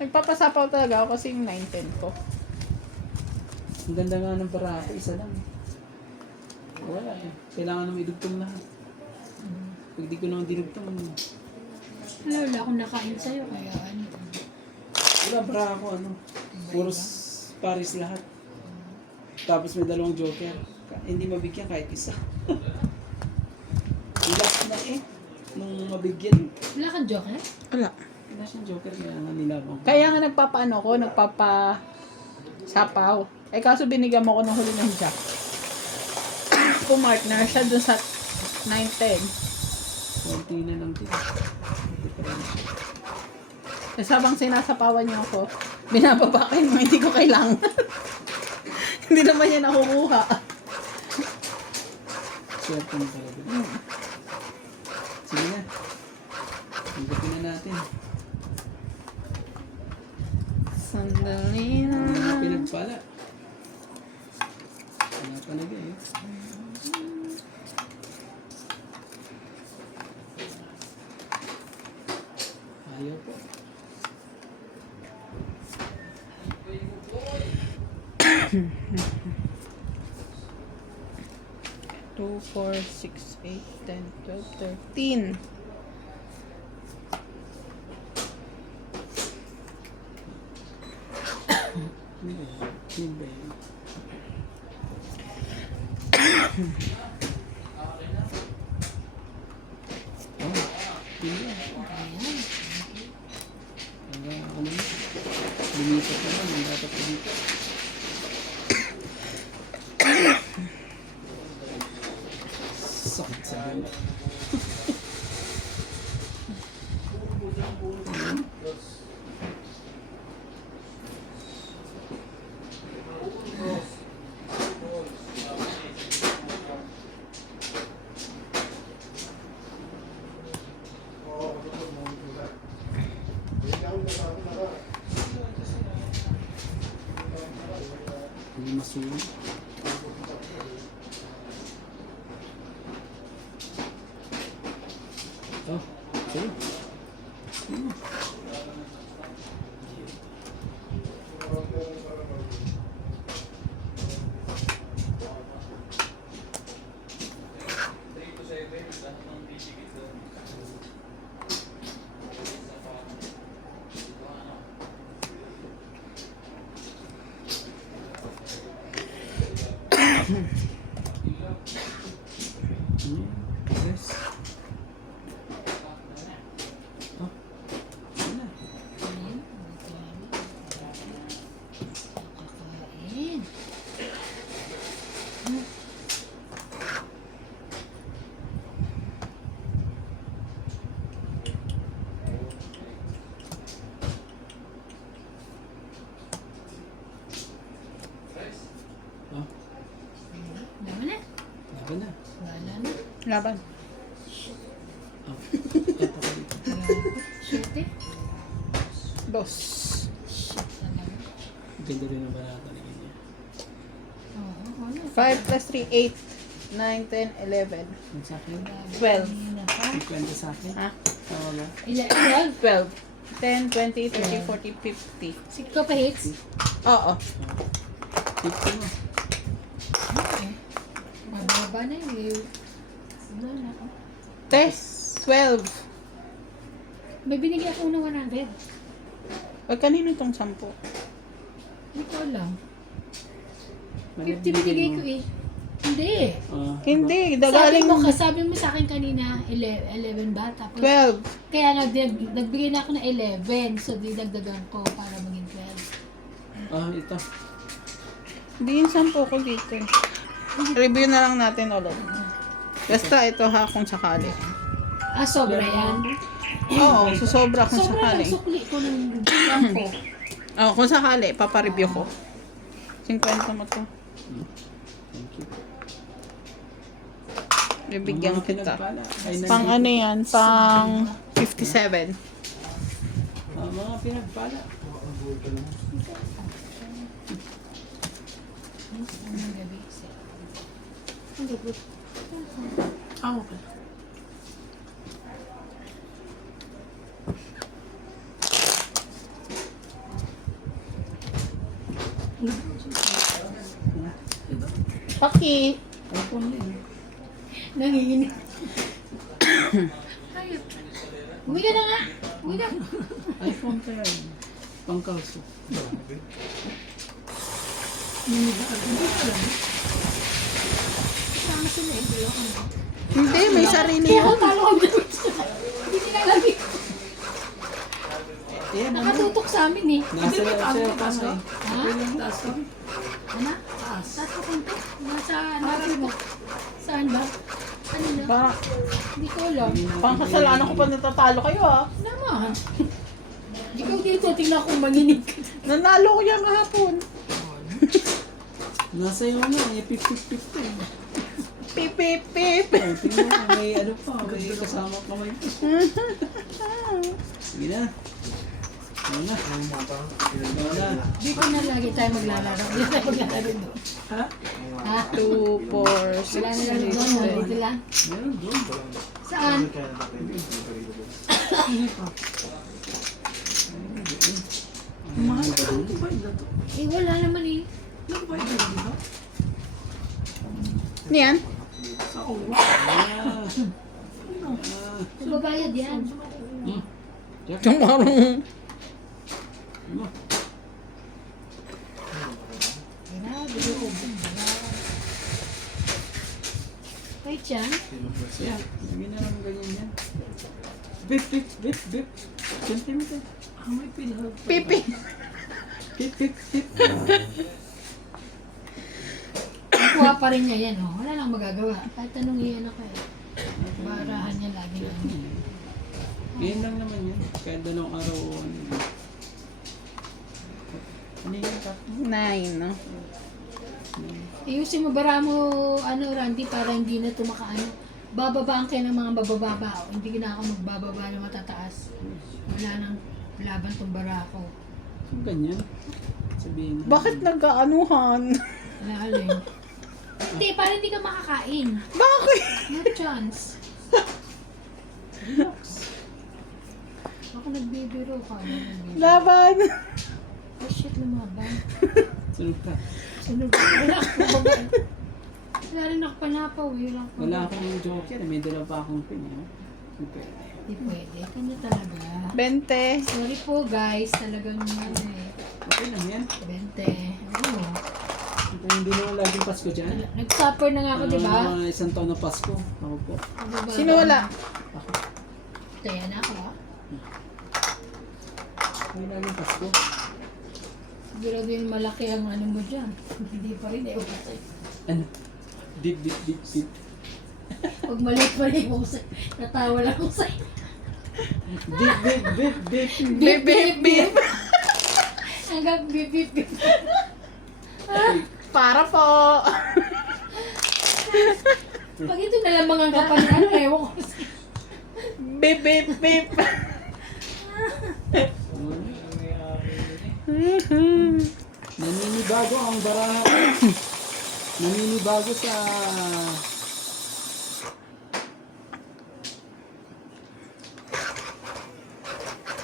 Nagpapasapaw talaga ako kasi yung 9, 10 ko. Ang ganda nga ng parako, isa lang. Wala eh. Kailangan naman idugtong lahat. Pag di ko naman dinugtong, Wala akong nakain sa'yo. Kaya ano. wala parako ano. Puros Paris lahat. Tapos may 2 joker. Hindi mabigyan kahit isa. Last na eh. Nung mabigyan, Wala kang joker? Wala. wala siyang joker kaya nga nilabang. Kaya nga nagpapaano ko, nagpapasapaw. Eh kaso binigyan mo ko ng huli ng jack. Pumartner siya dun sa 9, 10. Konti na lang din. Hindi pa rin. Kasi habang sinasapawan niyo ako, binababa kayo mo, hindi ko kailangan. Hindi naman yan nakukuha. Swerte mo talaga. Sige na. Tanggapin na natin. Sandali na. Ang mga pinagpala. Wala talaga eh. Ayaw po. Two, 4, 6, 8, 10, 12, 13. Yun ba yun? Oh, yun lang. Ano na? Lumipat naman. Ang dapat dito. Sakit sa buhay. Hindi masulit. Oh, okay. Yes. Oh, yun na. Kakain. Oh, Laban na. laban na. Wala na. Laban. Oh, ito ka dito. Shoote. Dos. Shit talaga. Ganda rin ang balata ni niya. Oo. Ano? 5 plus 3, 8. 9, 10, 11. Yung sa akin. 12. Kanina pa. 50 sa akin. Ha? Tama ba? 11. 12. 10, 20, 30, 40, 50. Sige ko pa hits. Oo. 50 mo. Okay. Mababa na yun eh. Wala na ako. Test. 12. May binigay ako ng 100. Pag kanino itong 10? Hindi ko alam. Mali 50 binigay ko eh. Hindi. Ah, Hindi. Sabi Dagaling mo, sabi mo sa akin kanina, 11 ba? Tapos, 12. kaya nga, nagbigay na ako ng 11. So, dinagdagan ko para maging 12. Ah, ito. Hindi yung 10 ko dito. Review na lang natin ulit. Basta ito ha kung sakali. Ah, sobra yan. Oo, susobra kung Sobra lang sakali. sukli ko ng bilang ko. Oo, kung sakali, papareview ko. 50 mo to. Thank you. Bibigyan Mga kita. pinagpala. Ay, Pang nandito. ano yan? Pang 57. Mga pinagpala. Ang gabi. Ang gabi. Ah, okay. Paki. iPhone na yun. Nanginginig. Ayun. Uwi ka na nga. Uwi ka. iPhone kaya yun. Pangkalso. Kasama sila eh. Dalawa ko na. Hindi, may sarili Kaya ako yun. talo ko dito. Hindi nilalagay. Yan, ano? Nakatutok sa amin eh. Nasa sa'yo pa sa Ha? taas ka. Ano? Taas ko konti. Nasa ano mo? Saan ba? Ano na? Ba, Hindi ko alam. pang kasalanan ko pa natatalo kayo ah. Naman. Ikaw dito, tingnan kong manginig ka. Nanalo ko yan kahapon. Nasa iyo na, eh, 50-50. Pip, pip, pip. Ay, tingnan mo, may ano pa, may kasama pa may Sige na. Ano na? Ano na? Dito na lagi tayo maglalaro. Dito tayo maglalaro doon. Ha? Ha? 2, 4, Wala na lang doon. Dito lang. Meron doon. Saan? Mahal ka doon. Bayad na to. Eh, wala naman eh. Nagbayad na dito? Niyan? Ako. Ah. Magbabayad yan. Yung parang... Ano? Grabe. Wait yan. Yan. Sige na lang ganyan yan. Bip, bip, bip, bip. Centimeter. Ah, may pinahag pa. Pipi. Bip, bip, bip. Kuha pa rin niya yan, oh. Wala nang magagawa. Kahit anong iyan ako eh. Barahan niya lagi lang. Ngayon lang naman yun. Kahit dalawang araw o ano. Ano yun ka? 9, no? Ayusin mo, bara mo, ano, Randy, para hindi na tumakaano. Bababaan kayo ng mga bababa. O, hindi na ako magbababa ng matataas. Wala nang laban tong bara ko. So, ganyan. Sabihin mo. Bakit nag-aanuhan? Wala alin. Hindi, para hindi ka makakain. Bakit? No chance. Ako nagbibiro ka. Laban. Oh shit, lumaban. Sunod ka. Sunod. Wala akong babaan. Wala rin ako panapaw. Wala akong Wala akong joker. May dalawa pa akong pin. Super. Hindi pwede. Kanya talaga. 20. Sorry po guys. Talagang ano eh. Okay lang yan. 20. Oo. Hindi naman laging Pasko dyan. Nag-suffer na nga ako, di ba? Mga isang taon na Pasko. Ako po. Bababa. Sino wala? Ako. Kaya na ako. ah. Hindi laging Pasko. Sigurado yung malaki ang ano mo dyan. Hindi pa rin eh. Okay. Ano? Dip, dip, dip, dip. Pag maliit pa rin ako sa'yo. Natawa lang ako sa'yo. Dip, dip, dip, dip. Bip, bip, bip. Hanggang bip bip bip. Para po. Pag ito na lang mga kapanan, ewan ko sa'yo. Bip, bip, bip. Naninibago ang baraha. Naninibago sa...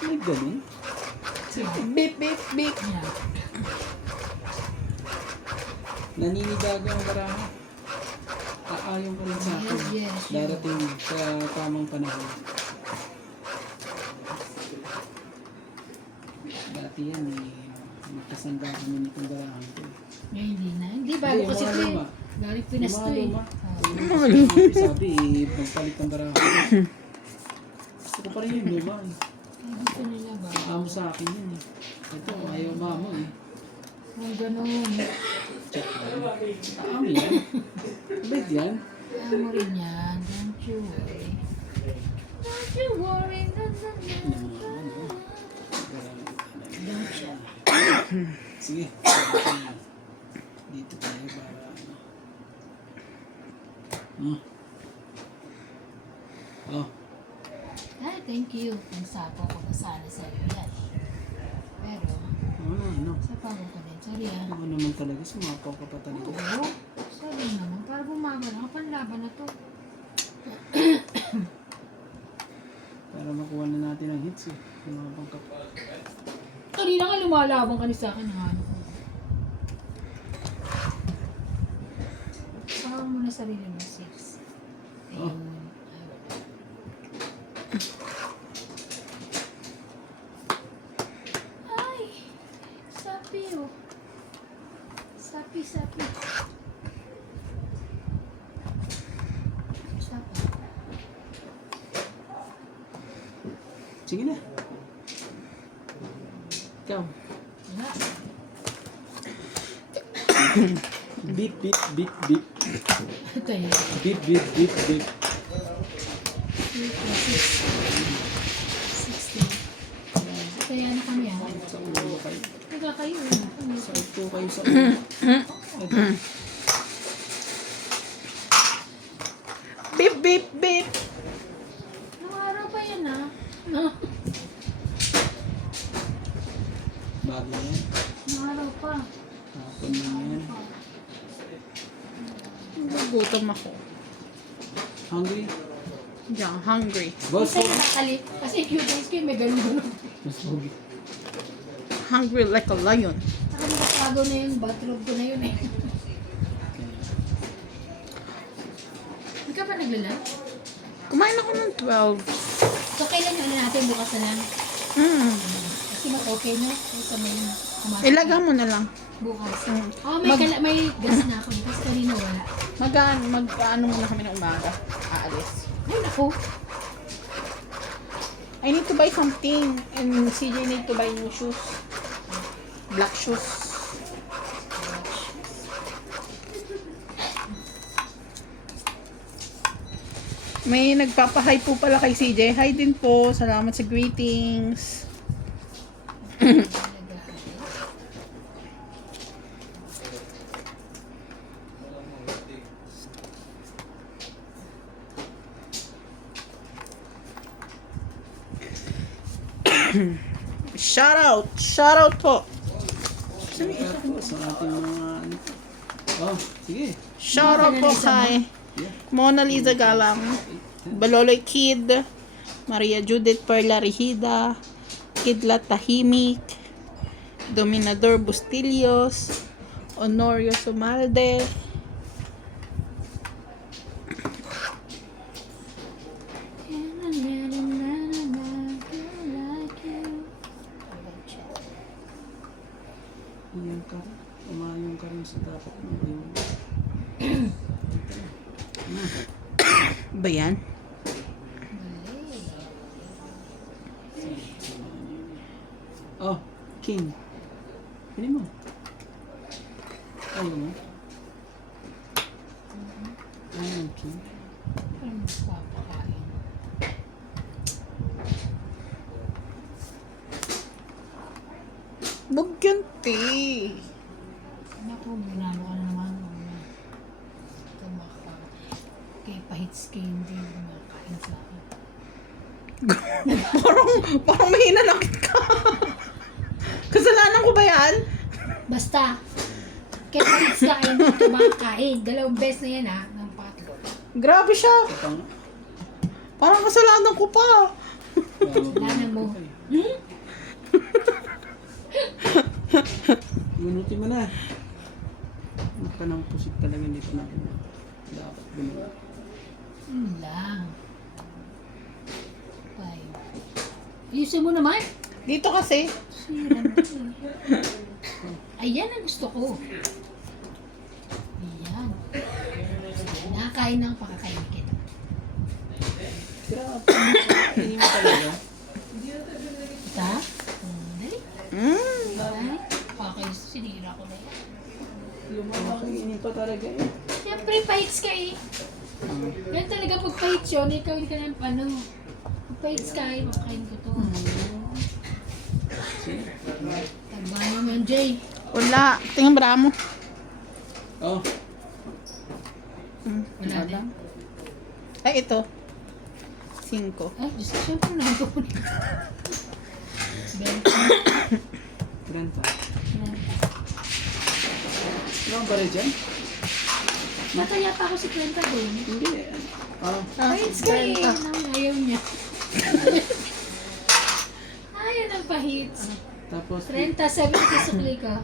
Ay, ganun. Beep, beep, beep. Yan. Naninibago ang baraha. Aayon ka rin sa akin. Yes, yes. Darating sa tamang panahon. Dati yan eh. Magkasanda kami nitong barahan ko. Ngayon hindi na. Hindi, bago Hindi, kasi mga ito eh. luma. Galing Pinas to eh. Luma. Sabi eh, magpalit ng barahan. Gusto ko pa rin yung luma eh. Gusto nila ba? Amo sa akin yun eh. Ito, ayaw mamo eh. Ang ganun. Check lang. Amo yan. Bait yan. Amo rin yan. Don't you worry. Don't you worry. Na, na, na, na. Don't you. Sige. Dito tayo para ano. Oh. Ay, thank you. Ang sapo ko pa sana sa'yo yan. Pero, Ano? sapago ko din. Sorry ah. Ako naman talaga, sumapaw ka pa talaga. Oo. Sorry naman. Para bumaba na. Panlaban na to. Para makuha na natin ang hits eh. Sumabang ka pa. Kanina nga lumalabang ka ni sa akin. Ano ko. Saka mo na sarili mo. 6. Oh. Ayun. Ay! Sapi oh. Sapi. Sapi. Sige na. Ikaw. Wala. Beep, beep, beep, beep. Ito yan. Beep, beep, beep, beep. 60. Kaya na kami ah. Sa ulo kayo. Nagkakayo. Sa ulo kayo sa ulo. Ito. Beep, beep, beep. Nung araw pa yan ah. No? Bago yan. Nung araw pa. Hapon na yan. Nagugutom ako. Hungry? Yeah, hungry. Boss, Kasi nakakali. Kasi yung days ko yung may ganun. mas pogi. Hungry like a lion. Nakalimutan na yung bathrobe ko na yun eh. Hindi ka pa naglalag? Kumain ako ng 12. So kailan yung ano natin bukas na lang? Kasi mag-okay na. Sa may kumakas. Ilaga mo na lang. Bukas. Mm. Oh, may gas na ako. Kasi kanina wala. Mag-ano muna kami ng umaga. Aalis. Ay, naku. I need to buy something. And CJ need to buy new shoes. Black shoes. May nagpapahay po pala kay CJ. Hi din po. Salamat sa greetings. Shout out! Shout out po! Ito sa ating mga ano. Oh, sige. Shout out po kay Mona Lisa Galang, Baloloy Kid, Maria Judith Perla Rigida, Kidlat Tahimik, Dominador Bustillos, Honorio Sumalde, Iyan ka rin. Umayong ka rin sa dapat mo. ba yan? Oh, King. Pili mo. Ayaw mo? Ayaw mo, King. Parang magpapakain. Bugyanti. Naku, binalo ka na naman. Ito kay pahits kayo hindi kumakain sa akin. parang may hinanakit ka. Kasalanan ko ba yan? Basta, Kaya palis ka ay hindi ka makakain. Dalawang beses na yan ha, ng patlo. Grabe siya. Kapang, Parang kasalanan ko pa. Kasalanan mo. Bunutin mo na. Ang kanang pusit talaga dito na. Dapat gano'n. Lang. Five. Ayusin mo naman. Dito kasi. Siran to eh. Ayan ang gusto ko. Ayan. Nakakain ng pakakain kita. Grabe. Hindi mo talaga. Kita? Dali. Dali. Okay, sinira ko na yan. Lumakainin pa talaga eh. Siyempre, pahits ka eh. Yan talaga pag pahits yun, ikaw hindi ka ng ano. Pag pahits ka eh, makain ko to. Taba naman, Jay. Wala. Tingnan ba mo? Oh, Wala din. Ay, ito. 5. Ay, Diyos ko, siyempre naman ko. 20. 30. Ano ba rin dyan? Nataya pa ako si Kwenta doon. Hindi. Oh, Pahits ka eh. Ayaw niya. Ayaw ng pahits. tapos, 30, 70 sukli ka.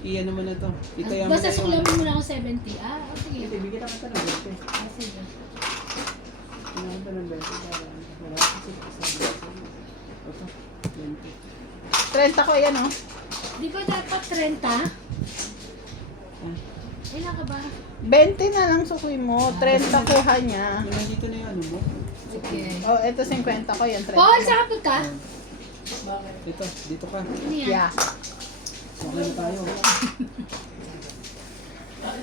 iyan naman na to. Itaya mo Basta na suklamin mo na ako 70. Ah, o sige. Hindi, bigyan ako ng 20. Ah, sige. Bigyan ako ng 20. Wala kasi sabi ko. Ito, 20. 30 ko yan, oh. Di ba dapat 30? Ah, Ilan ka ba? 20 na lang sukoy mo. 30 kuha niya. yung nandito na yung ano mo. Okay. Oh, ito 50 ko. Yan 30. Paul, saan ka punta? Ito, dito ka. Ano yan? Yeah. Okay na tayo.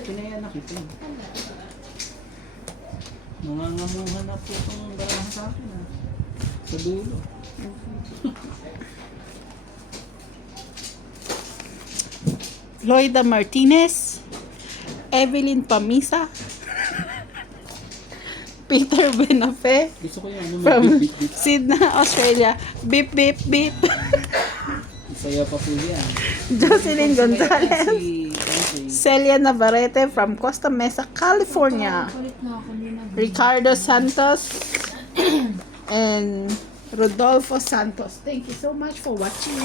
Pinaya na kita. Nangangamuhan na po itong barahan sa akin ah. Sa dulo. Loida Martinez. Evelyn Pamisa. Peter Benafe. Gusto ko yung ano, From mag-beat-beat. Sydney, Australia. Beep, beep, beep. Saya pa po yan. Jocelyn Gonzalez. Si, Celia Navarrete from Costa Mesa, California. Kulit na ako nila. Ricardo Santos and Rodolfo Santos. Thank you so much for watching.